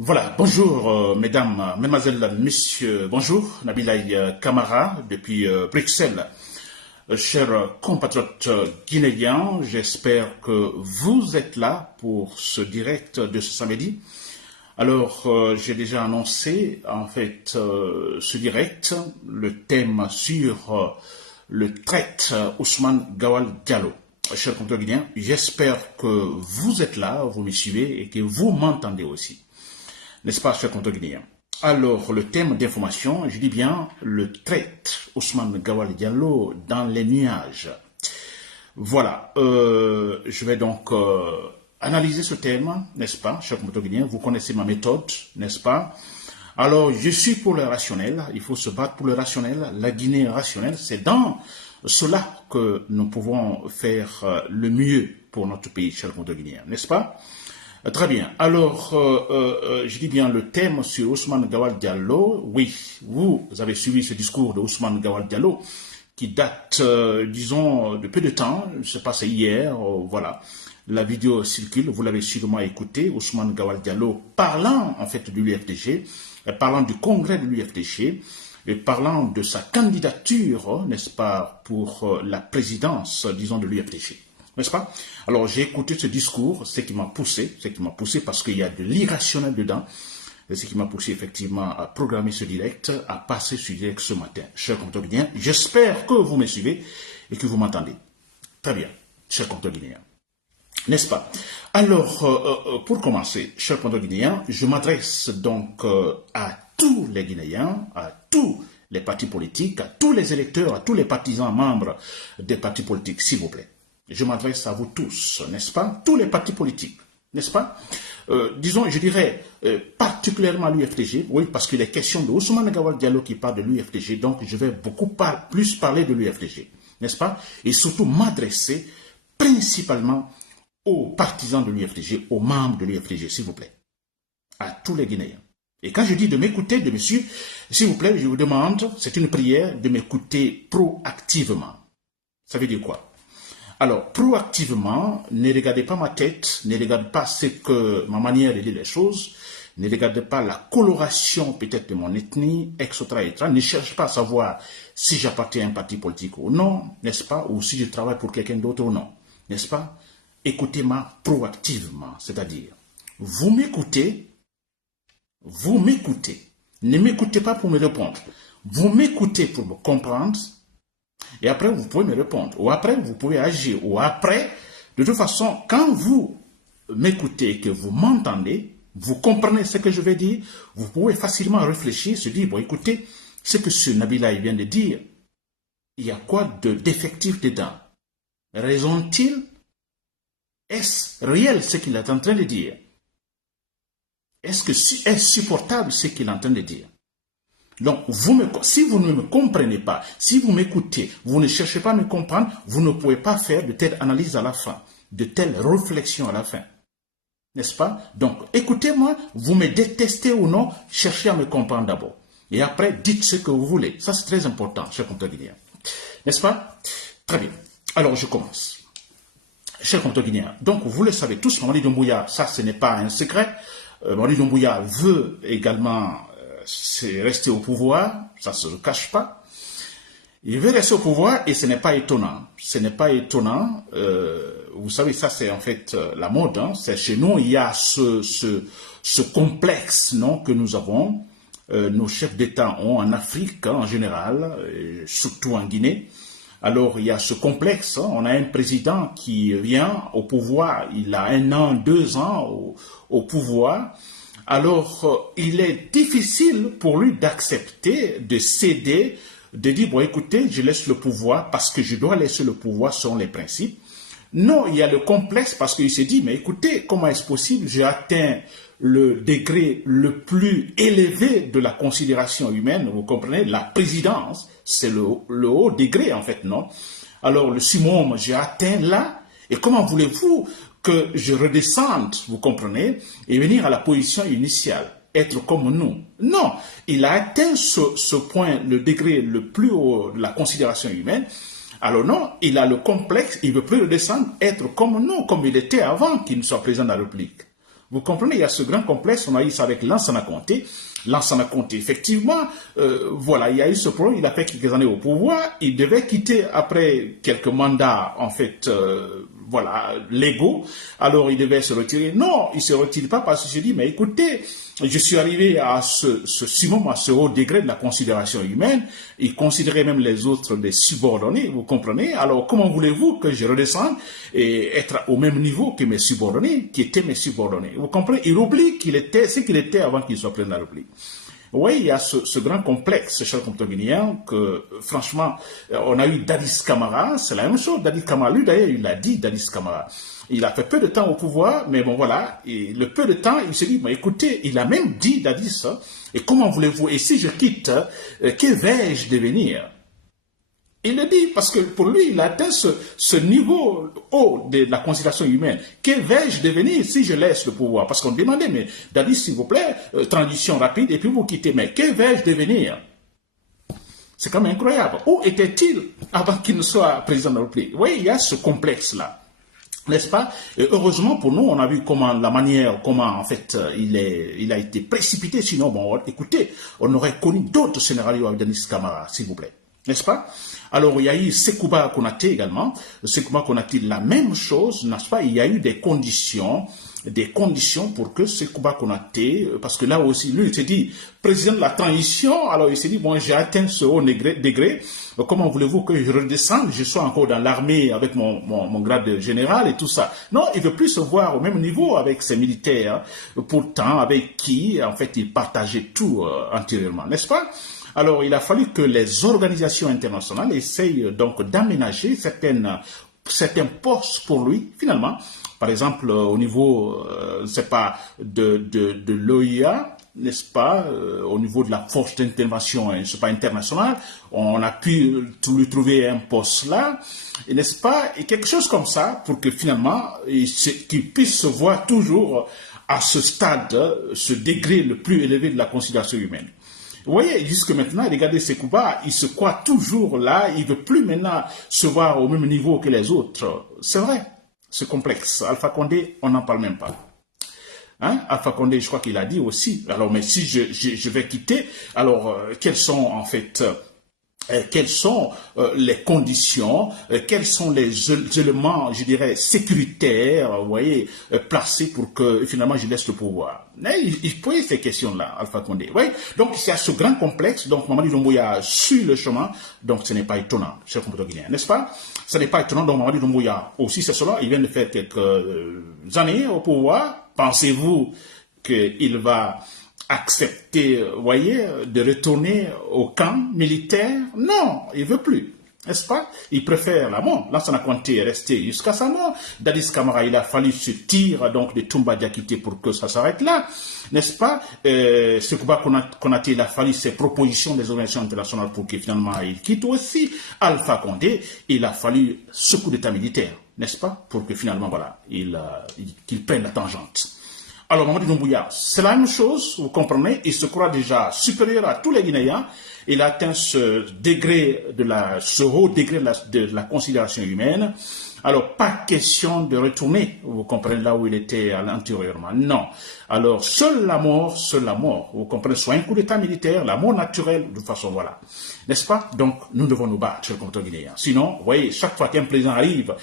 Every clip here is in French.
Voilà, bonjour mesdames, mesdemoiselles, messieurs, bonjour, Nabilaï Kamara depuis Bruxelles. Chers compatriotes guinéens, j'espère que vous êtes là pour ce direct de ce samedi. Alors, j'ai déjà annoncé en fait ce direct, le thème sur le traite Ousmane Gawal Diallo. Chers compatriotes guinéens, j'espère que vous êtes là, vous me suivez et que vous m'entendez aussi. N'est-ce pas, chers compatriotes guinéens? Alors, le thème d'information, je dis bien, le traite Ousmane Gawal Diallo dans les nuages. Voilà, je vais donc analyser ce thème, n'est-ce pas, chers compatriotes guinéens? Vous connaissez ma méthode, n'est-ce pas? Alors, je suis pour le rationnel, il faut se battre pour le rationnel. La Guinée rationnelle, c'est dans cela que nous pouvons faire le mieux pour notre pays, chers compatriotes guinéens, n'est-ce pas? Très bien. Alors, je dis bien le thème sur Ousmane Gawal Diallo. Oui, vous avez suivi ce discours de Ousmane Gawal Diallo qui date, disons, de peu de temps. Je ne sais pas, c'est hier, voilà. La vidéo circule, vous l'avez sûrement écouté. Ousmane Gawal Diallo parlant, en fait, de l'UFDG, parlant du congrès de l'UFDG, et parlant de sa candidature, n'est-ce pas, pour la présidence, disons, de l'UFDG. N'est-ce pas? Alors, j'ai écouté ce discours, ce qui m'a poussé parce qu'il y a de l'irrationnel dedans, et ce qui m'a poussé effectivement à programmer ce direct, à passer ce direct ce matin. Chers compatriotes guinéens, j'espère que vous me suivez et que vous m'entendez. Très bien, chers compatriotes guinéens. N'est-ce pas? Alors, pour commencer, chers compatriotes guinéens, je m'adresse donc à tous les Guinéens, à tous les partis politiques, à tous les électeurs, à tous les partisans membres des partis politiques, s'il vous plaît. Je m'adresse à vous tous, n'est-ce pas? Tous les partis politiques, n'est-ce pas? Disons, je dirais particulièrement l'UFDG, oui, parce qu'il est question de Ousmane Gawal Diallo qui parle de l'UFDG, donc je vais beaucoup plus parler de l'UFDG, n'est-ce pas? Et surtout m'adresser principalement aux partisans de l'UFDG, aux membres de l'UFDG, s'il vous plaît, à tous les Guinéens. Et quand je dis de m'écouter, de me suivre, s'il vous plaît, je vous demande, c'est une prière, de m'écouter proactivement. Ça veut dire quoi? Alors, proactivement, ne regardez pas ma tête, ne regardez pas ma manière de dire les choses, ne regardez pas la coloration peut-être de mon ethnie, etc., etc. Ne cherchez pas à savoir si j'appartiens à un parti politique ou non, n'est-ce pas, ou si je travaille pour quelqu'un d'autre ou non, n'est-ce pas? Écoutez-moi proactivement, c'est-à-dire, vous m'écoutez, ne m'écoutez pas pour me répondre, vous m'écoutez pour me comprendre, et après, vous pouvez me répondre. Ou après, vous pouvez agir. Ou après, de toute façon, quand vous m'écoutez et que vous m'entendez, vous comprenez ce que je vais dire, vous pouvez facilement réfléchir, se dire, bon, écoutez, ce que ce Nabila vient de dire, il y a quoi d'effectif dedans? Raison-t-il? Est-ce réel ce qu'il est en train de dire? Est-ce supportable ce qu'il est en train de dire? Donc, si vous ne me comprenez pas, si vous m'écoutez, vous ne cherchez pas à me comprendre, vous ne pouvez pas faire de telles analyses à la fin, de telles réflexions à la fin. N'est-ce pas? Donc, écoutez-moi, vous me détestez ou non, cherchez à me comprendre d'abord. Et après, dites ce que vous voulez. Ça, c'est très important, chers compatriotes guinéens. N'est-ce pas? Très bien. Alors, je commence. Chers compatriotes guinéens, donc, vous le savez tous, Mamadi Doumbouya, ça, ce n'est pas un secret. Mamadi Doumbouya veut également c'est rester au pouvoir, ça ne se cache pas. Il veut rester au pouvoir et ce n'est pas étonnant. Ce n'est pas étonnant. Vous savez, ça c'est en fait la mode. Hein. C'est chez nous, il y a ce complexe non, que nous avons. Nos chefs d'État ont en Afrique hein, en général, surtout en Guinée. Alors il y a ce complexe. Hein. On a un président qui vient au pouvoir, il a 1 an, 2 ans au pouvoir. Alors, il est difficile pour lui d'accepter, de céder, de dire, bon, écoutez, je laisse le pouvoir parce que je dois laisser le pouvoir selon les principes. Non, il y a le complexe parce qu'il se dit, mais écoutez, comment est-ce possible? J'ai atteint le degré le plus élevé de la considération humaine, vous comprenez? La présidence, c'est le haut degré, en fait, non? Alors, le summum, j'ai atteint là, et comment voulez-vous que je redescende, vous comprenez, et venir à la position initiale, être comme nous. Non, il a atteint ce point, le degré le plus haut de la considération humaine. Alors non, il a le complexe, il ne veut plus redescendre, être comme nous, comme il était avant qu'il ne soit président de la République. Vous comprenez, il y a ce grand complexe, on a eu ça avec Lansana Conté. Lansana Conté, effectivement, voilà, il y a eu ce problème, il a fait quelques années au pouvoir, il devait quitter après quelques mandats, en fait, voilà, légaux, alors il devait se retirer. Non, il ne se retire pas parce qu'il se dit, mais écoutez, je suis arrivé à ce summum, à ce haut degré de la considération humaine, il considérait même les autres des subordonnés, vous comprenez? Alors, comment voulez-vous que je redescende et être au même niveau que mes subordonnés, qui étaient mes subordonnés? Vous comprenez? Il oublie qu'il était ce qu'il était avant qu'il soit président de la République. Oui, il y a ce grand complexe, cher compteur guinéen, que franchement, on a eu Dadis Camara, c'est la même chose. Dadis Camara, lui d'ailleurs, il l'a dit, Dadis Camara. Il a fait peu de temps au pouvoir, mais bon voilà, et le peu de temps, il s'est dit, mais écoutez, il a même dit, Dadis, hein, et comment voulez-vous, et si je quitte, que vais-je devenir? Il le dit parce que pour lui, il a atteint ce niveau haut de la considération humaine. Que vais-je devenir si je laisse le pouvoir? Parce qu'on demandait, mais Dadis, s'il vous plaît, transition rapide, et puis vous quittez. Mais que vais-je devenir? C'est quand même incroyable. Où était-il avant qu'il ne soit président de la République? Oui, il y a ce complexe-là. N'est-ce pas? Et heureusement pour nous, on a vu comment la manière, comment en fait il a été précipité. Sinon, bon, écoutez, on aurait connu d'autres scénarios avec Denis Camara, s'il vous plaît. N'est-ce pas? Alors, il y a eu Sekouba Konaté également. Sekouba Konaté, la même chose, n'est-ce pas? Il y a eu des conditions pour que Sekouba Konaté, parce que là aussi, lui, il s'est dit, président de la transition, alors il s'est dit, bon, j'ai atteint ce haut degré, comment voulez-vous que je redescende, je sois encore dans l'armée avec mon grade de général et tout ça. Non, il ne veut plus se voir au même niveau avec ses militaires, pourtant avec qui, en fait, il partageait tout antérieurement, n'est-ce pas? Alors, il a fallu que les organisations internationales essayent donc d'aménager certains postes pour lui, finalement. Par exemple, au niveau, c'est pas de l'OIA, n'est-ce pas, au niveau de la force d'intervention, c'est pas internationale, on a pu lui trouver un poste là, n'est-ce pas, et quelque chose comme ça, pour que finalement, qu'il puisse se voir toujours à ce stade, ce degré le plus élevé de la considération humaine. Vous voyez, jusque maintenant, regardez Sekouba, il se croit toujours là, il ne veut plus maintenant se voir au même niveau que les autres. C'est vrai, c'est complexe. Alpha Condé, on n'en parle même pas. Hein? Alpha Condé, je crois qu'il a dit aussi, alors mais si je vais quitter, alors quels sont en fait... quelles sont les conditions, quels sont les éléments, je dirais, sécuritaires, vous voyez, placés pour que finalement je laisse le pouvoir. Mais il pose ces questions-là, Alpha Condé. Oui, donc il y a ce grand complexe, donc Mamadi Doumbouya suit le chemin, donc ce n'est pas étonnant, cher compatriote guinéen, n'est-ce pas? Ce n'est pas étonnant, donc Mamadi Doumbouya aussi c'est cela, il vient de faire quelques années au pouvoir. Pensez-vous qu'il va accepter, voyez, de retourner au camp militaire? Non, il veut plus, n'est-ce pas? Il préfère la mort. Lansana Conté est resté jusqu'à sa mort. Dadis Camara, il a fallu se tirer donc de Toumba Diakité pour que ça s'arrête là, n'est-ce pas? Sekouba Konaté, il a fallu ses propositions des organisations internationales pour que finalement il quitte aussi. Alpha Condé, il a fallu ce coup d'état militaire, n'est-ce pas? Pour que finalement, voilà, qu'il prenne la tangente. Alors, Mamadi Doumbouya, c'est la même chose, vous comprenez, il se croit déjà supérieur à tous les Guinéens, il a atteint ce haut degré de la considération humaine. Alors, pas question de retourner, vous comprenez, là où il était antérieurement. Non. Alors, seule la mort, vous comprenez, soit un coup d'état militaire, la mort naturelle, de toute façon, voilà. N'est-ce pas? Donc, nous devons nous battre, cher compatriote guinéen. Sinon, vous voyez, chaque fois qu'un président arrive,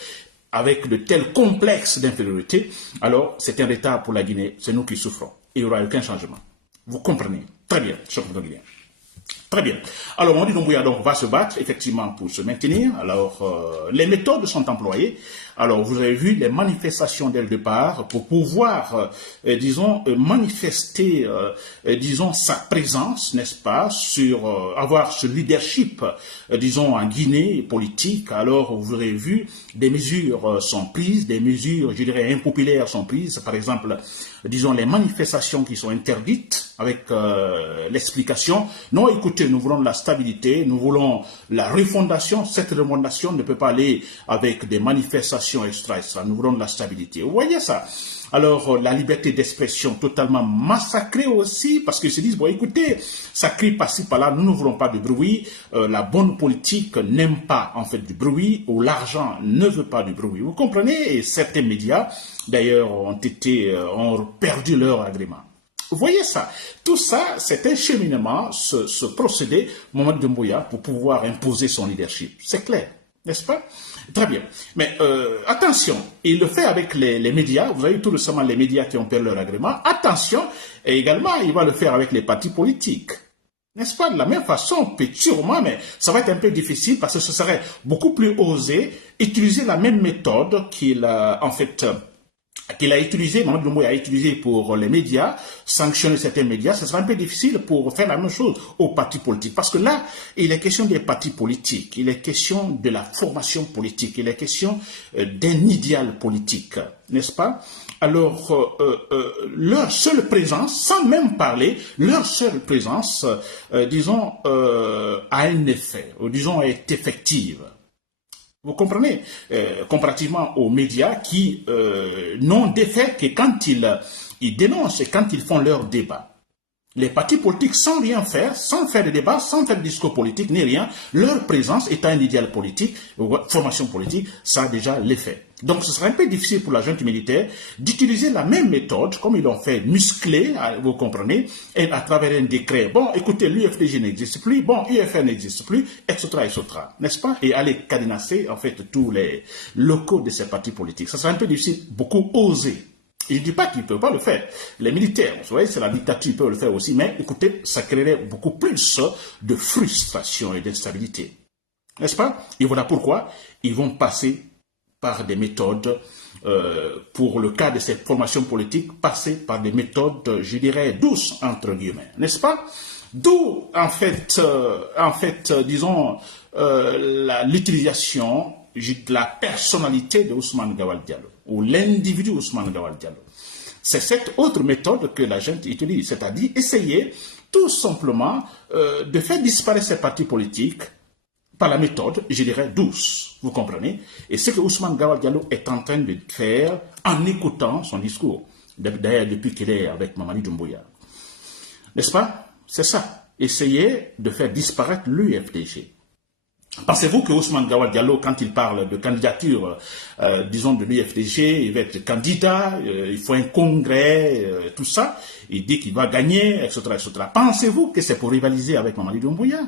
avec de tels complexes d'infériorité, alors c'est un retard pour la Guinée, c'est nous qui souffrons. Il n'y aura aucun changement. Vous comprenez? Très bien, cher compatriote guinéen. Très bien. Alors, Mamadi Doumbouya donc va se battre effectivement pour se maintenir. Alors, les méthodes sont employées. Alors, vous avez vu les manifestations dès le départ pour pouvoir, disons, manifester, disons, sa présence, n'est-ce pas, avoir ce leadership, disons, en Guinée politique. Alors, vous avez vu, des mesures sont prises, des mesures, je dirais, impopulaires sont prises. Par exemple, disons, les manifestations qui sont interdites avec l'explication. Non, écoutez, nous voulons la stabilité, nous voulons la refondation. Cette refondation ne peut pas aller avec des manifestations extra. Nous voulons la stabilité. Vous voyez ça? Alors, la liberté d'expression totalement massacrée aussi, parce qu'ils se disent, bon, écoutez, ça crie par-ci, par-là, nous ne voulons pas de bruit, la bonne politique n'aime pas, en fait, du bruit, ou l'argent ne veut pas du bruit. Vous comprenez? Et certains médias, d'ailleurs, ont perdu leur agrément. Vous voyez ça? Tout ça, c'est un cheminement, ce procédé, Mamadi Doumbouya, pour pouvoir imposer son leadership. C'est clair, n'est-ce pas? Très bien. Mais attention, il le fait avec les médias. Vous avez tout récemment les médias qui ont perdu leur agrément. Attention, et également, il va le faire avec les partis politiques. N'est-ce pas? De la même façon, sûrement, mais ça va être un peu difficile parce que ce serait beaucoup plus osé utiliser la même méthode qu'il a, en fait, qu'il a utilisé, Mamadi Doumbouya a utilisé pour les médias, sanctionner certains médias, ce sera un peu difficile pour faire la même chose aux partis politiques. Parce que là, il est question des partis politiques, il est question de la formation politique, il est question d'un idéal politique, n'est-ce pas? Alors, leur seule présence, sans même parler, leur seule présence, disons, a un effet, ou disons, est effective. Vous comprenez, comparativement aux médias qui n'ont d'effet que quand ils dénoncent et quand ils font leur débat. Les partis politiques, sans rien faire, sans faire de débat, sans faire de discours politique, ni rien, leur présence étant un idéal politique, formation politique, ça a déjà l'effet. Donc ce sera un peu difficile pour la junte militaire d'utiliser la même méthode, comme ils l'ont fait, musclée, vous comprenez, et à travers un décret. Bon, écoutez, l'UFDG n'existe plus, bon, UFR n'existe plus, etc., etc., n'est-ce pas? Et aller cadenasser, en fait, tous les locaux de ces partis politiques. Ça sera un peu difficile, beaucoup osé. Je ne dis pas qu'ils ne peuvent pas le faire. Les militaires, vous voyez, c'est la dictature, ils peuvent le faire aussi, mais écoutez, ça créerait beaucoup plus de frustration et d'instabilité. N'est-ce pas? Et voilà pourquoi ils vont passer par des méthodes, pour le cas de cette formation politique, passer par des méthodes, je dirais, douces, entre guillemets. N'est-ce pas? D'où, en fait, disons, l'utilisation de la personnalité de Ousmane Gawal Diallo, ou l'individu Ousmane Gawal Diallo. C'est cette autre méthode que la gente utilise, c'est-à-dire essayer tout simplement de faire disparaître ces partis politiques par la méthode, je dirais, douce, vous comprenez? Et ce que Ousmane Gawal Diallo est en train de faire en écoutant son discours, d'ailleurs depuis qu'il est avec Mamadi Doumbouya. N'est-ce pas? C'est ça, essayer de faire disparaître l'UFDG. Pensez-vous que Ousmane Gawal Diallo, quand il parle de candidature, disons de l'UFDG, il va être candidat, il faut un congrès, tout ça, il dit qu'il va gagner, etc., etc. Pensez-vous que c'est pour rivaliser avec Mamadi Doumbouya?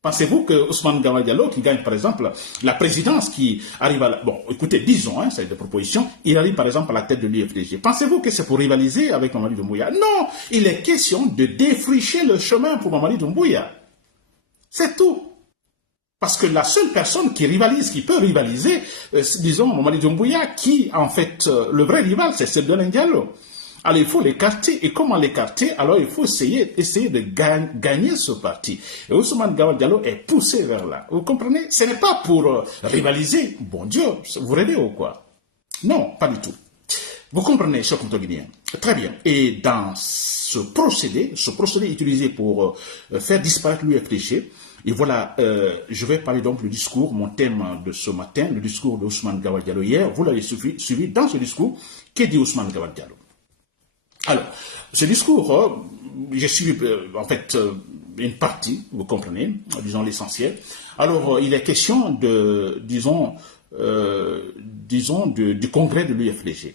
Pensez-vous que Ousmane Gawal Diallo, qui gagne par exemple la présidence, qui arrive à bon, écoutez, disons, hein, c'est des propositions, il arrive par exemple à la tête de l'UFDG. Pensez-vous que c'est pour rivaliser avec Mamadi Doumbouya? Non, il est question de défricher le chemin pour Mamadi Doumbouya. C'est tout. Parce que la seule personne qui rivalise, qui peut rivaliser, disons, Mamadi Doumbouya, qui, en fait, le vrai rival, c'est Seydou Diallo. Alors, il faut l'écarter. Et comment l'écarter? Alors, il faut essayer de gagner ce parti. Et Ousmane Gawal Diallo est poussé vers là. Vous comprenez? Ce n'est pas pour rivaliser. Bon Dieu, vous rêvez ou quoi? Non, pas du tout. Vous comprenez, cher Guinéen? Très bien. Et dans ce procédé utilisé pour faire disparaître l'UFDG, et voilà, je vais parler donc du discours, mon thème de ce matin, le discours de Ousmane Gawal Diallo hier. Vous l'avez suivi dans ce discours. Que dit Ousmane Gawal Diallo? Alors, ce discours, j'ai suivi en fait une partie, vous comprenez, disons l'essentiel. Alors, il est question de, disons, du congrès de l'UFDG.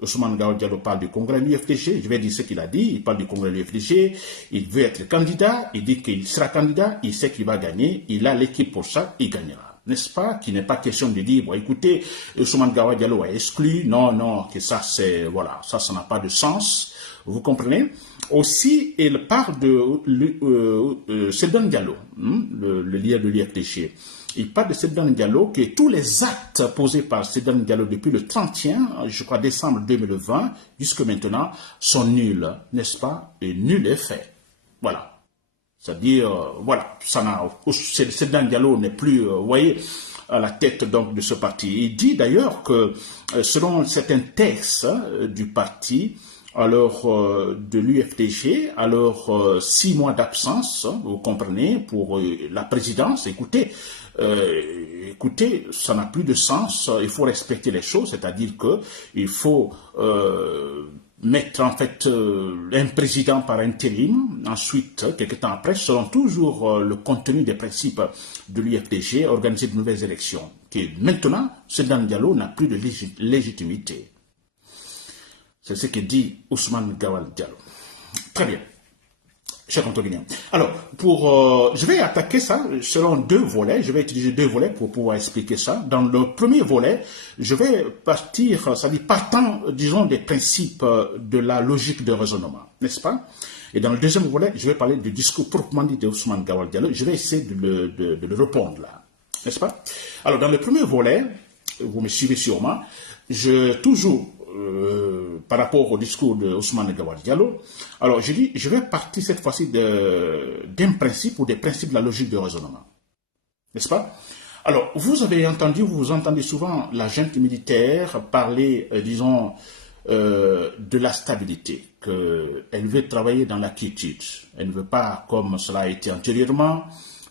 Ousmane Gawal Diallo parle du congrès de l'UFDG, je vais dire ce qu'il a dit, il parle du congrès de l'UFDG, il veut être candidat, il dit qu'il sera candidat, il sait qu'il va gagner, il a l'équipe pour ça, il gagnera. N'est-ce pas? Qu'il n'est pas question de dire, bon, écoutez, Ousmane Gawal Diallo est exclu, non, que ça c'est, voilà, ça n'a pas de sens, vous comprenez? Aussi, il parle de Seydou Diallo, le leader de l'UFDG. Il parle de Seydou Diallo, que tous les actes posés par Seydou Diallo depuis le 31, je crois, décembre 2020, jusque maintenant, sont nuls, n'est-ce pas? Et nul est fait. Voilà. C'est-à-dire, voilà, Seydou Diallo n'est plus, vous voyez, à la tête donc de ce parti. Il dit d'ailleurs que, selon certains textes du parti, alors de l'UFDG, alors 6 mois d'absence, vous comprenez, pour la présidence. Écoutez, ça n'a plus de sens. Il faut respecter les choses, c'est-à-dire que il faut mettre en fait un président par intérim. Ensuite, quelques temps après, selon toujours le contenu des principes de l'UFDG, organiser de nouvelles élections. Qui maintenant, Sedan Diallo n'a plus de légitimité. C'est ce que dit Ousmane Gawal Diallo. Très bien. Chers contributeurs. Alors, je vais attaquer ça selon 2 volets. Je vais utiliser 2 volets pour pouvoir expliquer ça. Dans le premier volet, je vais partir, c'est-à-dire partant, disons, des principes de la logique de raisonnement, n'est-ce pas? Et dans le deuxième volet, je vais parler du discours proprement dit de Ousmane Gawal Diallo. Je vais essayer de le répondre là, n'est-ce pas? Alors, dans le premier volet, vous me suivez sûrement, par rapport au discours de Ousmane Gawal Diallo, alors je dis, je vais partir cette fois-ci d'un principe ou des principes de la logique de raisonnement. N'est-ce pas? Alors, vous entendez souvent la junte militaire parler, disons, de la stabilité, qu'elle veut travailler dans la quiétude. Elle ne veut pas, comme cela a été antérieurement,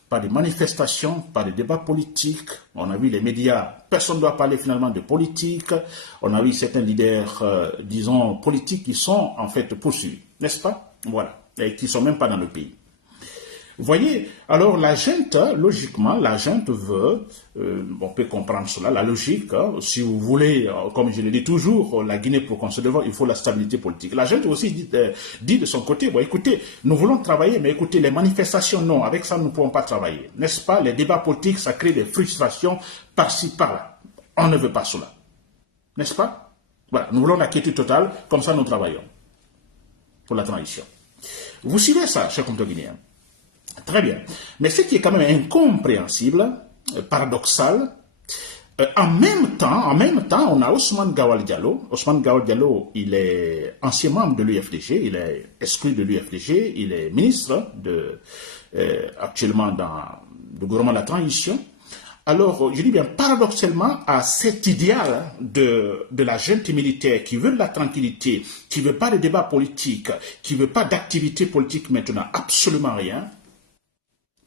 pas de manifestations, pas de débats politiques. On a vu les médias, personne ne doit parler finalement de politique. On a vu certains leaders, disons, politiques qui sont en fait poursuivis, n'est-ce pas? Voilà, et qui ne sont même pas dans le pays. Vous voyez, alors la junte, logiquement, la junte veut, on peut comprendre cela, la logique, si vous voulez, comme je le dis toujours, la Guinée pour qu'on se développe, il faut la stabilité politique. La junte aussi dit de son côté, bon écoutez, nous voulons travailler, mais écoutez, les manifestations, non, avec ça nous ne pouvons pas travailler. N'est-ce pas? Les débats politiques, ça crée des frustrations par-ci, par-là. On ne veut pas cela. N'est-ce pas? Voilà, nous voulons la quiétude totale, comme ça nous travaillons pour la transition. Vous suivez ça, chers compatriotes guinéens? Très bien. Mais ce qui est quand même incompréhensible, paradoxal, en même temps, on a Ousmane Gawal Diallo. Ousmane Gawal Diallo, il est ancien membre de l'UFDG, il est exclu de l'UFDG, il est ministre actuellement dans le gouvernement de la transition. Alors, je dis bien, paradoxalement, à cet idéal de la junte militaire qui veut de la tranquillité, qui ne veut pas de débat politique, qui ne veut pas d'activité politique maintenant, absolument rien,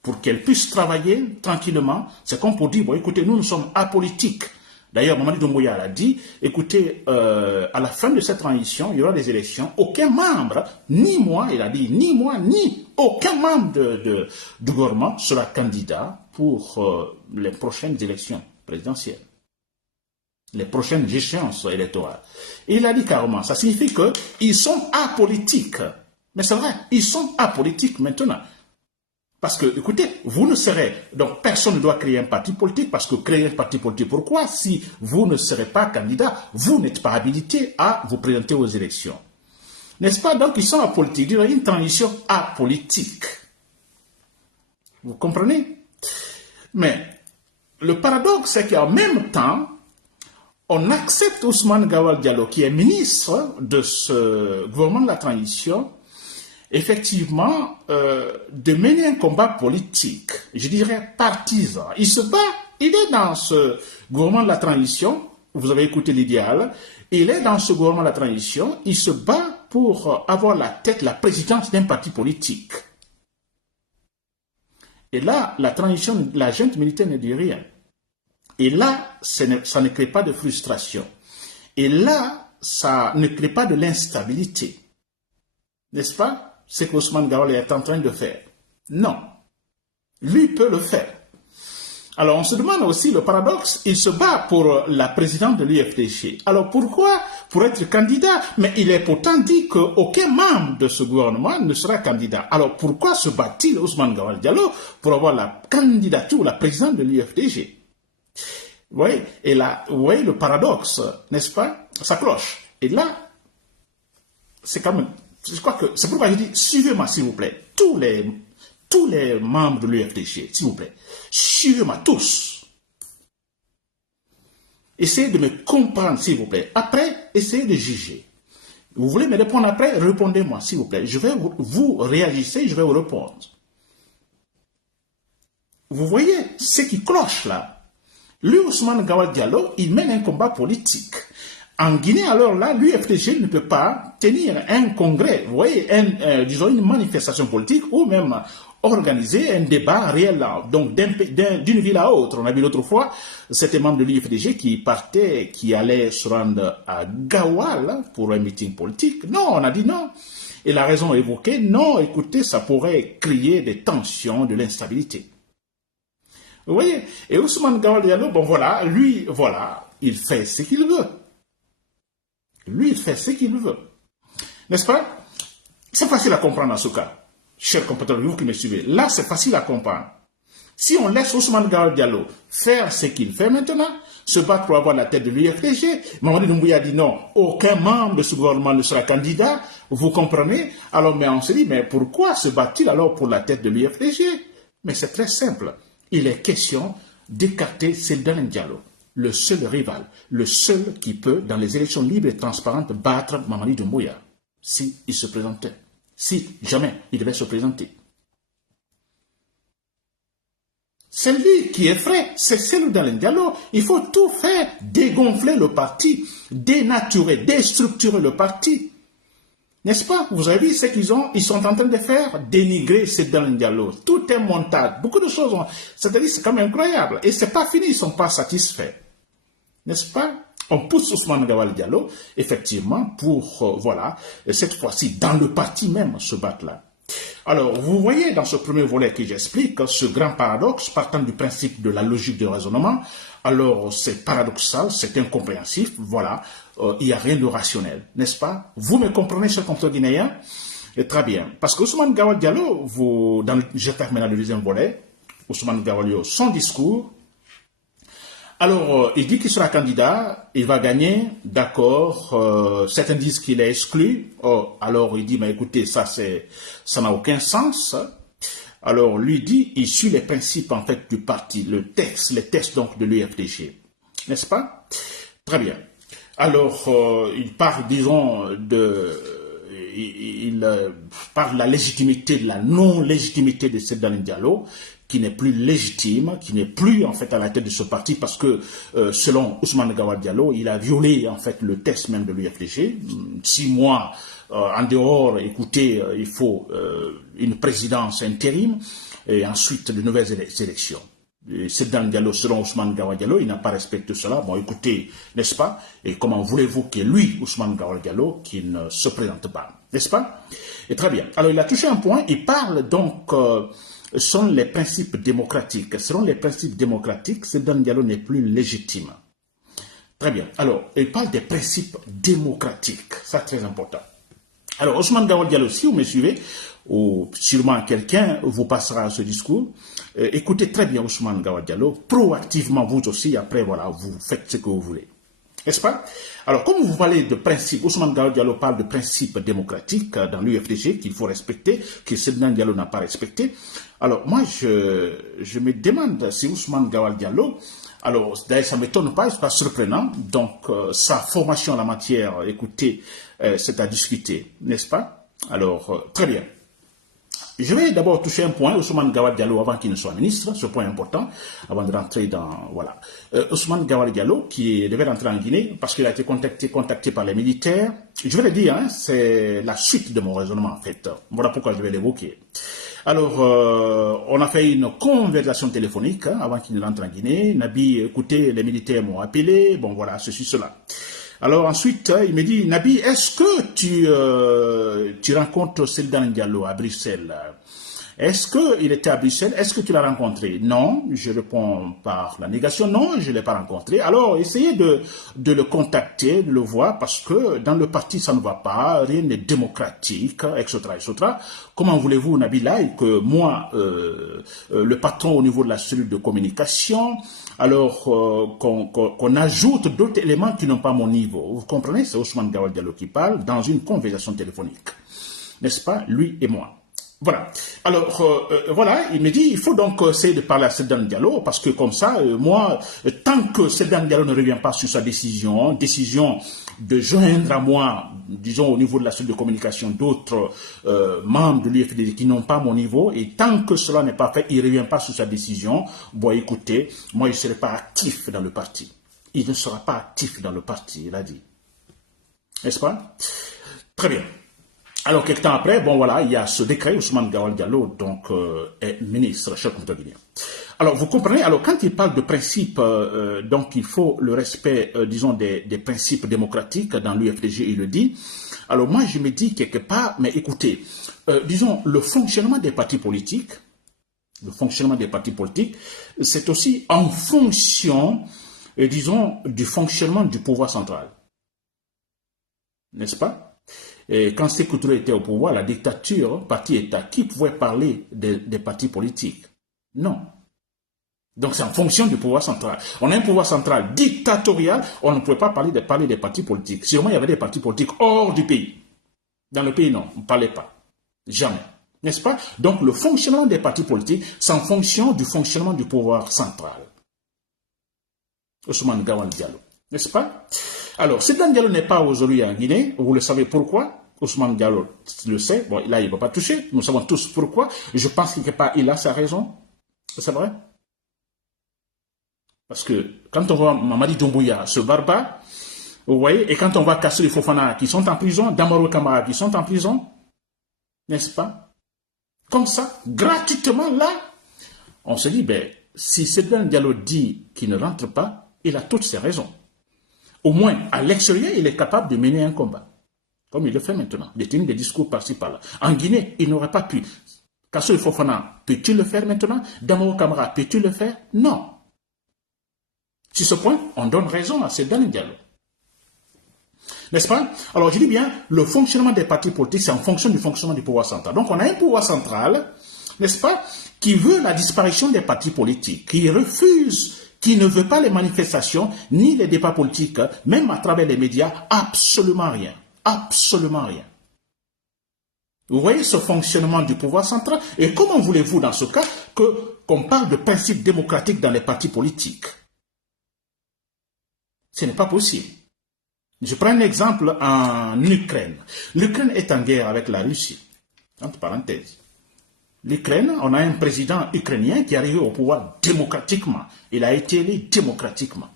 pour qu'elle puisse travailler tranquillement, c'est comme pour dire, bon, écoutez, nous sommes apolitiques. D'ailleurs, Mamadi Doumbouya l'a dit, écoutez, à la fin de cette transition, il y aura des élections. Aucun membre, ni moi, il a dit, ni moi, ni aucun membre du gouvernement sera candidat pour les prochaines élections présidentielles, les prochaines échéances électorales. Et il a dit carrément, ça signifie qu'ils sont apolitiques. Mais c'est vrai, ils sont apolitiques maintenant. Parce que, écoutez, vous ne serez... Donc, personne ne doit créer un parti politique, parce que créer un parti politique, pourquoi? Si vous ne serez pas candidat, vous n'êtes pas habilité à vous présenter aux élections. N'est-ce pas? Donc, ils sont apolitiques. Il y a une transition apolitique. Vous comprenez? Mais, le paradoxe, c'est qu'en même temps, on accepte Ousmane Gawal Diallo, qui est ministre de ce gouvernement de la transition, effectivement, de mener un combat politique, je dirais partisan. Il se bat, il est dans ce gouvernement de la transition, vous avez écouté l'idéal, il est dans ce gouvernement de la transition, il se bat pour avoir la présidence d'un parti politique. Et là, la transition, la junte militaire ne dit rien. Et là, ça ne crée pas de frustration. Et là, ça ne crée pas de l'instabilité. N'est-ce pas? C'est ce qu'Ousmane Gawal est en train de faire. Non. Lui peut le faire. Alors, on se demande aussi le paradoxe, il se bat pour la présidente de l'UFDG. Alors, pourquoi? Pour être candidat. Mais il est pourtant dit qu'aucun membre de ce gouvernement ne sera candidat. Alors, pourquoi se bat-il Ousmane Gawal Diallo pour avoir la candidature, la présidente de l'UFDG? Vous voyez? Et là, vous voyez le paradoxe, n'est-ce pas? Ça cloche. Et là, c'est quand même... Je crois que c'est pourquoi je dis, suivez-moi s'il vous plaît, tous les membres de l'UFDG, s'il vous plaît, suivez-moi tous. Essayez de me comprendre s'il vous plaît. Après, essayez de juger. Vous voulez me répondre après, répondez-moi s'il vous plaît. Je vais vous réagissez, je vais vous répondre. Vous voyez ce qui cloche là. Lui, Ousmane Gawal Diallo, il mène un combat politique. En Guinée, alors là, l'UFDG ne peut pas tenir un congrès, vous voyez, disons une manifestation politique ou même organiser un débat réel, donc d'une ville à autre. On a vu l'autre fois, c'était membre de l'UFDG qui partait, qui allait se rendre à Gawal pour un meeting politique. Non, on a dit non. Et la raison évoquée, non, écoutez, ça pourrait créer des tensions, de l'instabilité. Vous voyez, et Ousmane Gawal Diallo, bon voilà, lui, voilà, il fait ce qu'il veut. Lui, il fait ce qu'il veut. N'est-ce pas? C'est facile à comprendre en ce cas. Chers compatriotes, vous qui me suivez, là, c'est facile à comprendre. Si on laisse Ousmane Gawal Diallo faire ce qu'il fait maintenant, se battre pour avoir la tête de l'UFDG, Mamadi Doumbouya dit non, aucun membre de ce gouvernement ne sera candidat, vous comprenez? Alors, mais on se dit, mais pourquoi se bat-il alors pour la tête de l'UFDG? Mais c'est très simple. Il est question d'écarter Seydou Diallo, le seul rival, le seul qui peut, dans les élections libres et transparentes, battre Mamadi Doumbouya, s'il se présentait. Si jamais il devait se présenter. C'est lui qui est frais, c'est Cellou Dalein Diallo. Il faut tout faire, dégonfler le parti, dénaturer, déstructurer le parti. N'est-ce pas? Vous avez vu ce qu'ils ont, ils sont en train de faire, dénigrer Cellou Dalein Diallo. Tout est montage, beaucoup de choses. C'est-à-dire, c'est quand même incroyable. Et c'est pas fini, ils ne sont pas satisfaits. N'est-ce pas? On pousse Ousmane Gawal Diallo, effectivement, pour, voilà, cette fois-ci, dans le parti même, se battre là. Alors, vous voyez dans ce premier volet que j'explique, ce grand paradoxe, partant du principe de la logique de raisonnement, alors c'est paradoxal, c'est incompréhensif, voilà, il n'y a rien de rationnel, n'est-ce pas? Vous me comprenez, cher compatriote guinéen? Très bien, parce que Ousmane Gawal Diallo, je termine le deuxième volet, Ousmane Gawal Diallo, son discours, alors, il dit qu'il sera candidat, il va gagner, d'accord, certains disent qu'il est exclu, alors il dit, mais écoutez, ça n'a aucun sens. Alors, lui dit, il suit les principes, en fait, du parti, les textes donc de l'UFDG, n'est-ce pas? Très bien. Alors, il parle, disons, il parle de la légitimité, de la non-légitimité de Seydou Dalein Diallo, qui n'est plus légitime, qui n'est plus en fait à la tête de ce parti parce que selon Ousmane Gawal Diallo, il a violé en fait le texte même de l'UFDG. 6 mois en dehors, écoutez, il faut une présidence intérim et ensuite de nouvelles élections. Seydou Dalein Diallo, selon Ousmane Gawal Diallo, il n'a pas respecté cela. Bon, écoutez, n'est-ce pas? Et comment voulez-vous que lui, Ousmane Gawal Diallo, qu'il ne se présente pas, n'est-ce pas? Et très bien. Alors, il a touché un point. Il parle donc sont les principes démocratiques. Selon les principes démocratiques, Seydou Dalein Diallo n'est plus légitime. Très bien. Alors, il parle des principes démocratiques. Ça, très important. Alors, Ousmane Gawal Diallo, si vous me suivez, ou sûrement quelqu'un vous passera ce discours, écoutez très bien Ousmane Gawal Diallo, proactivement vous aussi, après, voilà, vous faites ce que vous voulez. N'est-ce pas? Alors, comme vous parlez de principes, Ousmane Gawal Diallo parle de principes démocratiques dans l'UFDG qu'il faut respecter, que Seydou Dalein Diallo n'a pas respecté. Alors, moi, je me demande si Ousmane Gawal Diallo, alors, d'ailleurs, ça ne m'étonne pas, c'est pas surprenant. Donc, sa formation en la matière, écoutez, c'est à discuter, n'est-ce pas? Alors, très bien. Je vais d'abord toucher un point, Ousmane Gawal Diallo, avant qu'il ne soit ministre, ce point important, avant de rentrer dans, voilà. Ousmane Gawal Diallo, qui devait rentrer en Guinée, parce qu'il a été contacté par les militaires. Je vais le dire, hein, c'est la suite de mon raisonnement, en fait. Voilà pourquoi je vais l'évoquer. Alors, on a fait une conversation téléphonique, hein, avant qu'il ne rentre en Guinée. Nabi, écoutez, les militaires m'ont appelé, bon voilà, ceci, cela. Alors ensuite, il me dit, Nabi, est-ce que tu rencontres Seydou Dalein Diallo à Bruxelles? Est-ce qu'il était à Bruxelles? Est-ce que tu l'as rencontré? Non, je réponds par la négation, non, je ne l'ai pas rencontré. Alors, essayez de le contacter, de le voir, parce que dans le parti, ça ne va pas, rien n'est démocratique, etc., etc. Comment voulez-vous, Nabila, que moi, le patron au niveau de la cellule de communication, alors qu'on ajoute d'autres éléments qui n'ont pas mon niveau? Vous comprenez? C'est Ousmane Gawal Diallo qui parle dans une conversation téléphonique. N'est-ce pas? Lui et moi. Voilà. Alors, voilà, il me dit, il faut donc essayer de parler à Seydou Dalein Diallo, parce que comme ça, moi, tant que Seydou Dalein Diallo ne revient pas sur sa décision de joindre à moi, disons au niveau de la cellule de communication, d'autres membres de l'UFDG qui n'ont pas mon niveau, et tant que cela n'est pas fait, il ne revient pas sur sa décision, bon, écoutez, moi, je ne serai pas actif dans le parti. Il ne sera pas actif dans le parti, il a dit. n'est-ce pas? Très bien. Alors, quelques temps après, bon voilà, il y a ce décret, Ousmane Gawal Diallo, donc, est ministre, cher compatriote guinéen. Alors, vous comprenez, alors, quand il parle de principes, donc, il faut le respect, disons, des principes démocratiques dans l'UFDG, il le dit. Alors, moi, je me dis quelque part, mais écoutez, disons, le fonctionnement des partis politiques, c'est aussi en fonction, disons, du fonctionnement du pouvoir central. N'est-ce pas? Et quand Sékou Touré était au pouvoir, la dictature, parti-État, qui pouvait parler des partis politiques? Non. Donc c'est en fonction du pouvoir central. On a un pouvoir central dictatorial, on ne pouvait pas parler des partis politiques. Sûrement il y avait des partis politiques hors du pays. Dans le pays, non, on ne parlait pas. Jamais. N'est-ce pas? Donc le fonctionnement des partis politiques, c'est en fonction du fonctionnement du pouvoir central. Ousmane Gawal Diallo. N'est-ce pas? Alors, Sedan Diallo n'est pas aujourd'hui en Guinée. Vous le savez pourquoi? Ousmane Diallo le sait. Bon, là, il ne va pas toucher. Nous savons tous pourquoi. Je pense qu'il a sa raison. C'est vrai? Parce que quand on voit Mamadi Doumbouya, ce barbare, vous voyez, et quand on voit Kassou Fofana qui sont en prison, Damaro Kamara qui sont en prison, n'est-ce pas? Comme ça, gratuitement, là, on se dit, ben, si Sedan Diallo dit qu'il ne rentre pas, il a toutes ses raisons. Au moins, à l'extérieur, il est capable de mener un combat. Comme il le fait maintenant. Il tenir des discours par-ci, par-là. En Guinée, il n'aurait pas pu. Kassou Fofana, peux-tu le faire maintenant? Damaro Kamara, peux-tu le faire? Non. Sur ce point, on donne raison à Sedan Diallo. N'est-ce pas? Alors, je dis bien, le fonctionnement des partis politiques, c'est en fonction du fonctionnement du pouvoir central. Donc, on a un pouvoir central, n'est-ce pas, qui veut la disparition des partis politiques, qui refuse, qui ne veut pas les manifestations, ni les débats politiques, même à travers les médias, absolument rien. Absolument rien. Vous voyez ce fonctionnement du pouvoir central? Et comment voulez-vous, dans ce cas, qu'on parle de principes démocratiques dans les partis politiques? Ce n'est pas possible. Je prends un exemple en Ukraine. L'Ukraine est en guerre avec la Russie. Entre parenthèses. L'Ukraine, on a un président ukrainien qui est arrivé au pouvoir démocratiquement. Il a été élu démocratiquement.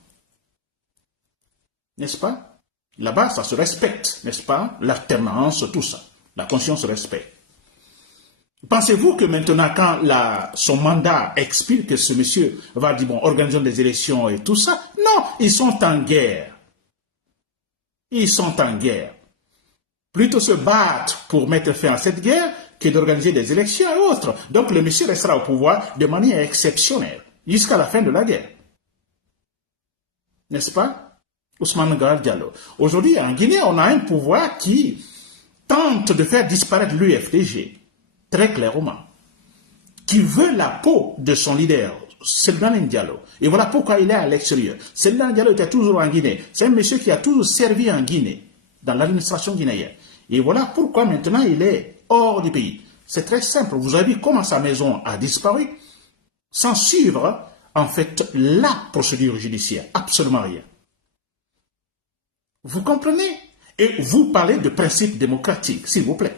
N'est-ce pas? Là-bas, ça se respecte, n'est-ce pas? L'alternance, tout ça. La conscience se respecte. Pensez-vous que maintenant, quand son mandat expire, que ce monsieur va dire, bon, organisons des élections et tout ça? Non, ils sont en guerre. Ils sont en guerre. Plutôt se battre pour mettre fin à cette guerre que d'organiser des élections et autres. Donc le monsieur restera au pouvoir de manière exceptionnelle jusqu'à la fin de la guerre. N'est-ce pas? Ousmane Gawal Diallo. Aujourd'hui, en Guinée, on a un pouvoir qui tente de faire disparaître l'UFDG, très clairement, qui veut la peau de son leader, Sedan Diallo. Et voilà pourquoi il est à l'extérieur. Sedan Diallo était toujours en Guinée. C'est un monsieur qui a toujours servi en Guinée, dans l'administration guinéenne. Et voilà pourquoi maintenant il est hors du pays. C'est très simple. Vous avez vu comment sa maison a disparu sans suivre, en fait, la procédure judiciaire. Absolument rien. Vous comprenez? Et vous parlez de principes démocratiques, s'il vous plaît.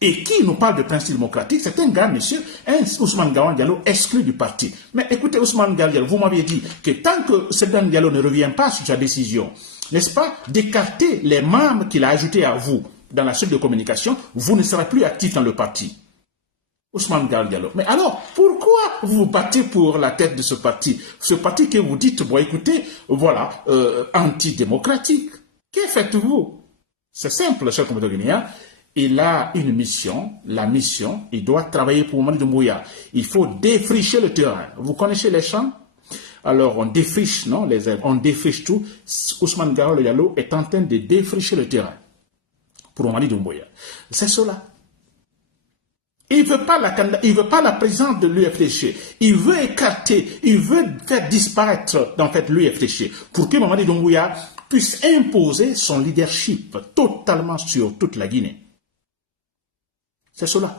Et qui nous parle de principes démocratiques? C'est un grand monsieur, un Ousmane Gawal Diallo exclu du parti. Mais écoutez, Ousmane Gawal Diallo, vous m'aviez dit que tant que Sedan Diallo ne revient pas sur sa décision, n'est-ce pas, d'écarter les membres qu'il a ajoutés à vous dans la suite de communication, vous ne serez plus actif dans le parti. Ousmane Gawal Diallo. Mais alors, pourquoi vous vous battez pour la tête de ce parti? Ce parti que vous dites, bon écoutez, voilà, antidémocratique. Que faites-vous? C'est simple, cher compatriote guinéen. Il a une mission, la mission, il doit travailler pour Mamadi Doumbouya. Il faut défricher le terrain. Vous connaissez les champs? Alors on défriche, non, les herbes, on défriche tout. Ousmane Gawal Diallo est en train de défricher le terrain pour Mamadi Doumbouya. C'est cela. Il ne veut pas la présidence de l'UFDG. Il veut écarter, il veut faire disparaître en fait l'UFDG pour que Mamadi Doumbouya puisse imposer son leadership totalement sur toute la Guinée. C'est cela.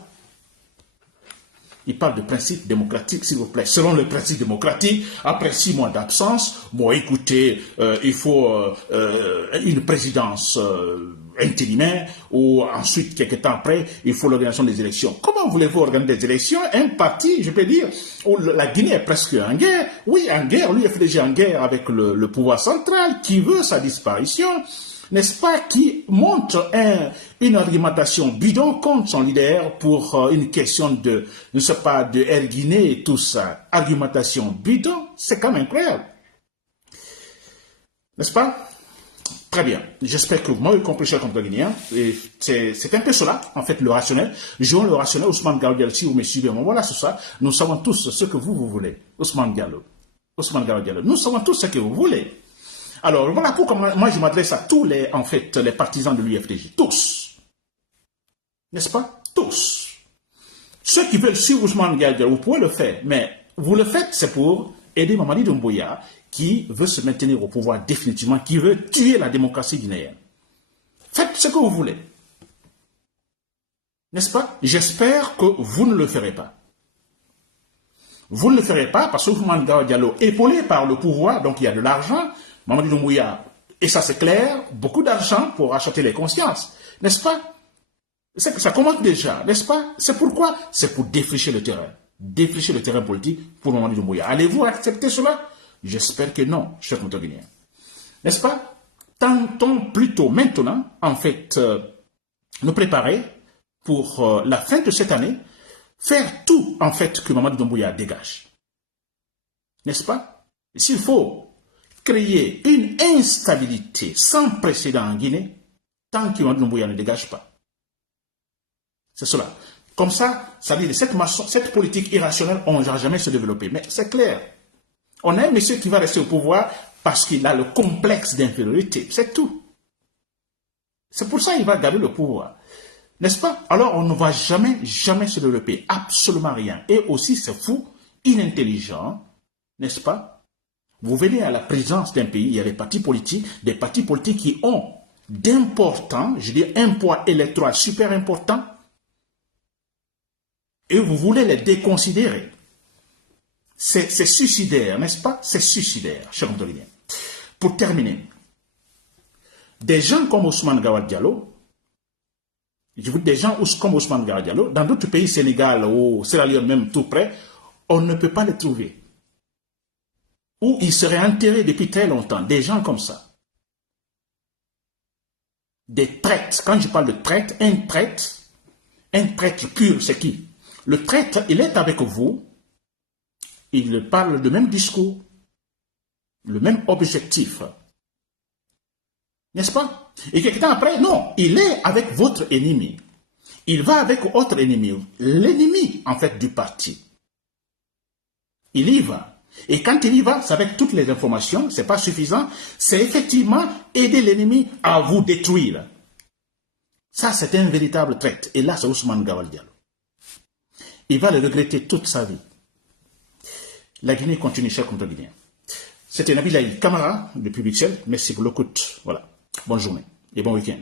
Il parle de principe démocratique, s'il vous plaît. Selon le principe démocratique, après 6 mois d'absence, bon, écoutez, il faut une présidence intérimaire, ou ensuite, quelques temps après, il faut l'organisation des élections. Comment voulez-vous organiser des élections? Un parti, je peux dire, où la Guinée est presque en guerre. Oui, en guerre, l'UFDG en guerre avec le pouvoir central qui veut sa disparition, n'est-ce pas, qui montre une argumentation bidon contre son leader pour une question de, je ne sais pas, de Air Guinée et tout ça. Argumentation bidon, c'est quand même incroyable. N'est-ce pas? Très bien. J'espère que vous m'avez compris, chers compatriotes. C'est un peu cela, en fait, le rationnel. Jouons le rationnel. Ousmane Gallo, si vous me suivez, voilà, c'est ça. Nous savons tous ce que vous voulez. Ousmane Gallo. Nous savons tous ce que vous voulez. Alors, voilà pourquoi moi je m'adresse à tous les partisans de l'UFDG. Tous. N'est-ce pas? Tous. Ceux qui veulent suivre Ousmane Gallo, vous pouvez le faire. Mais vous le faites, c'est pour aider Mamadi Doumbouya, qui veut se maintenir au pouvoir définitivement, qui veut tuer la démocratie guinéenne. Faites ce que vous voulez. N'est-ce pas? J'espère que vous ne le ferez pas. Vous ne le ferez pas parce que Ousmane Diallo, épaulé par le pouvoir, donc il y a de l'argent, Mamadi Doumbouya, et ça c'est clair, beaucoup d'argent pour acheter les consciences. N'est-ce pas? Ça commence déjà, n'est-ce pas? C'est pourquoi? C'est pour défricher le terrain. Défricher le terrain politique pour Mamadi Doumbouya. Allez-vous accepter cela? J'espère que non, chers Montéguinéens. N'est-ce pas? Tentons plutôt maintenant, en fait, nous préparer pour la fin de cette année, faire tout, en fait, que Mamadi Doumbouya dégage. N'est-ce pas? S'il faut créer une instabilité sans précédent en Guinée, tant que Mamadi Doumbouya ne dégage pas. C'est cela. Comme ça, ça veut dire cette politique irrationnelle, on ne va jamais se développer. Mais c'est clair. On a un monsieur qui va rester au pouvoir parce qu'il a le complexe d'infériorité. C'est tout. C'est pour ça qu'il va garder le pouvoir. N'est-ce pas? Alors, on ne va jamais se développer. Absolument rien. Et aussi, c'est fou, inintelligent. N'est-ce pas? Vous venez à la présidence d'un pays, il y a des partis politiques qui ont d'importants, je dis un poids électoral super important, et vous voulez les déconsidérer. C'est suicidaire, n'est-ce pas? C'est suicidaire, chers Montéguinéens. Pour terminer, des gens comme Ousmane Gawad Diallo, des gens comme Ousmane Gawad Diallo, dans d'autres pays, Sénégal ou Sierra Leone même tout près, on ne peut pas les trouver. Ou ils seraient enterrés depuis très longtemps, des gens comme ça. Des traîtres, quand je parle de traître, un traître pur, c'est qui? Le traître, il est avec vous, il parle le même discours, le même objectif. N'est-ce pas? Et quelque temps après, non, il est avec votre ennemi. Il va avec votre ennemi, l'ennemi en fait du parti. Il y va. Et quand il y va, c'est avec toutes les informations, c'est pas suffisant, c'est effectivement aider l'ennemi à vous détruire. Ça, c'est un véritable traître. Et là, c'est Ousmane Gawad Diallo. Il va le regretter toute sa vie. La Guinée continue, chers compatriotes. C'était Nabil Kamara depuis Bruxelles. Merci pour l'écoute. Voilà. Bonne journée et bon week-end.